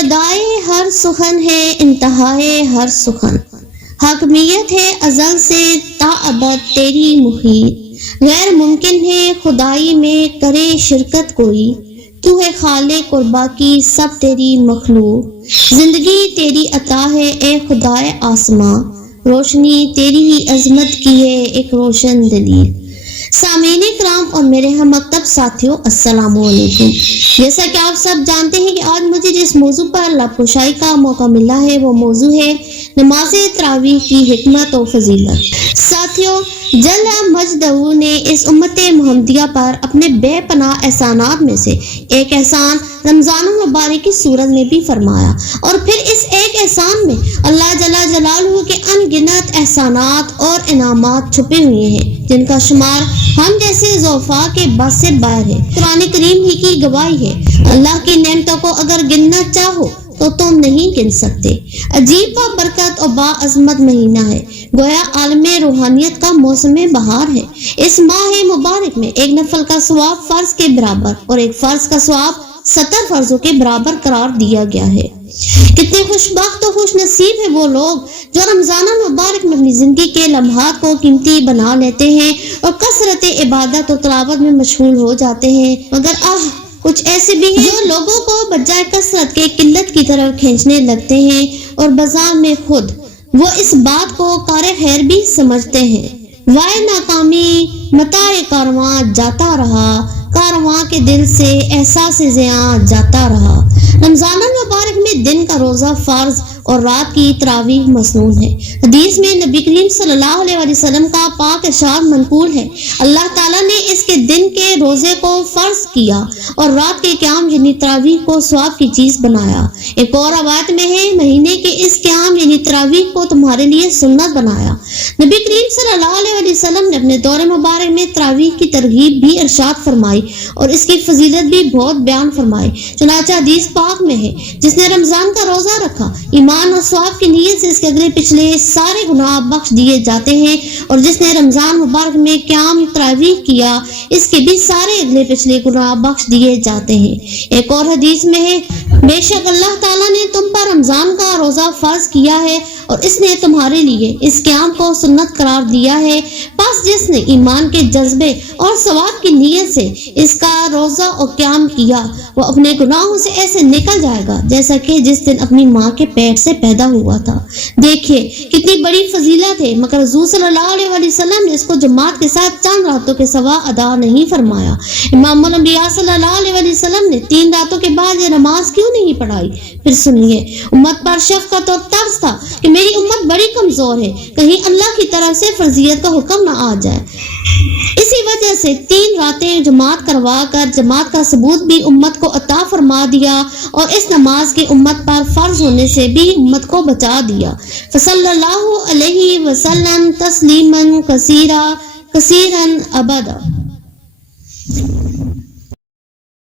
ابتدائے ہر سخن ہے انتہائے ہر سخن، حاکمیت ہے ازل سے تا ابد تیری محیط، غیر ممکن ہے خدائی میں کرے شرکت کوئی، تو ہے خالق اور باقی سب تیری مخلوق، زندگی تیری عطا ہے اے خدائے آسماں، روشنی تیری ہی عظمت کی ہے ایک روشن دلیل۔ سامعین کرام اور میرے ہم مکتب ساتھیوں، السلام علیکم۔ جیسا کہ آپ سب جانتے ہیں کہ آج مجھے جس موضوع پر لب کشائی کا موقع ملا ہے وہ موضوع ہے نماز تراویح کی حکمت و فضیلت۔ ساتھیوں، جل مجدہ نے اس امت محمدیہ پر اپنے بے پناہ احسانات میں سے ایک احسان رمضان المبارک کی صورت میں بھی فرمایا، اور پھر اس ایک احسان میں اللہ جل جلالہ کے ان گنت احسانات اور انعامات چھپے ہوئے ہیں جن کا شمار ہم جیسے ضعفاء کے بس سے باہر ہے۔ قرآن کریم ہی کی گواہی ہے، اللہ کی نعمتوں کو اگر گننا چاہو تو تم نہیں گن سکتے۔ عجیب با برکت اور با عظمت مہینہ ہے، گویا عالم روحانیت کا موسم بہار ہے۔ اس ماہ مبارک میں ایک نفل کا ثواب فرض کے برابر اور ایک فرض کا ثواب 70 فرضوں کے برابر قرار دیا گیا ہے۔ کتنے خوش بخت و خوش نصیب ہیں وہ لوگ جو رمضان المبارک میں اپنی زندگی کے لمحات کو قیمتی بنا لیتے ہیں اور کثرت عبادت و تلاوت میں مشغول ہو جاتے ہیں، مگر کچھ ایسے بھی ہیں جو لوگوں کو بجائے کثرت کے قلت کی طرف کھینچنے لگتے ہیں اور بذات میں خود وہ اس بات کو کار خیر بھی سمجھتے ہیں۔ وائے ناکامی متاع کارواں جاتا رہا، کارواں کے دل سے احساس زیاں جاتا رہا۔ رمضان المبارک میں دن کا روزہ فرض اور رات کی تراویح مسنون ہے۔ حدیث میں نبی کریم صلی اللہ علیہ وسلم کا پاک ارشاد منقول ہے، اللہ تعالیٰ نے اس کے دن کے روزے کو فرض کیا اور رات کے قیام یعنی تراویح کو ثواب کی چیز بنایا۔ ایک اور روایت میں ہے، مہینے کے اس قیام یعنی تراویح کو تمہارے لیے سنت بنایا۔ نبی کریم صلی اللہ علیہ وسلم نے اپنے دور مبارک میں تراویح کی ترغیب بھی ارشاد فرمائی اور اس کی فضیلت بھی بہت بیان فرمائی۔ چنانچہ حدیث پاک میں ہے، جس نے رمضان کا روزہ رکھا ایمان اور ثواب کی نیت سے اس کے اگلے پچھلے سارے گناہ بخش دیے جاتے ہیں، اور جس نے رمضان مبارک میں قیام تراویح کیا اس کے بھی سارے اگلے پچھلے گناہ بخش دیے جاتے ہیں۔ ایک اور حدیث میں ہے، بے شک اللہ تعالیٰ نے تم پر رمضان کا روزہ فرض کیا ہے اور اس نے تمہارے لیے اس قیام کو سنت قرار دیا ہے، پس جس نے ایمان کے جذبے اور ثواب کی نیت سے اس کا روزہ اور قیام کیا وہ اپنے گناہوں سے ایسے نکل جائے گا جیسا کہ جس دن اپنی ماں کے پیٹ سے پیدا ہوا تھا۔ دیکھیے کتنی بڑی فضیلت ہے، مگر حضور صلی اللہ علیہ وسلم نے اس کو جماعت کے ساتھ چند راتوں کے سوا ادا نہیں فرمایا۔ امام الانبیاء صلی اللہ علیہ وسلم نے 3 راتوں کے بعد یہ نماز کیوں نہیں پڑھائی؟ پھر سنیے، امت پر شفقت اور ترس تھا کہ میری امت بڑی کمزور ہے، کہیں اللہ کی طرف سے فرضیت کا حکم نہ آ جائے۔ اسی وجہ سے 3 راتیں جماعت کروا کر جماعت کا ثبوت بھی امت کو عطا فرما دیا اور اس نماز کے امت پر فرض ہونے سے بھی امت کو بچا دیا۔ فصلی اللہ علیہ وسلم تسلیما کثیرا کثیرا ابدا۔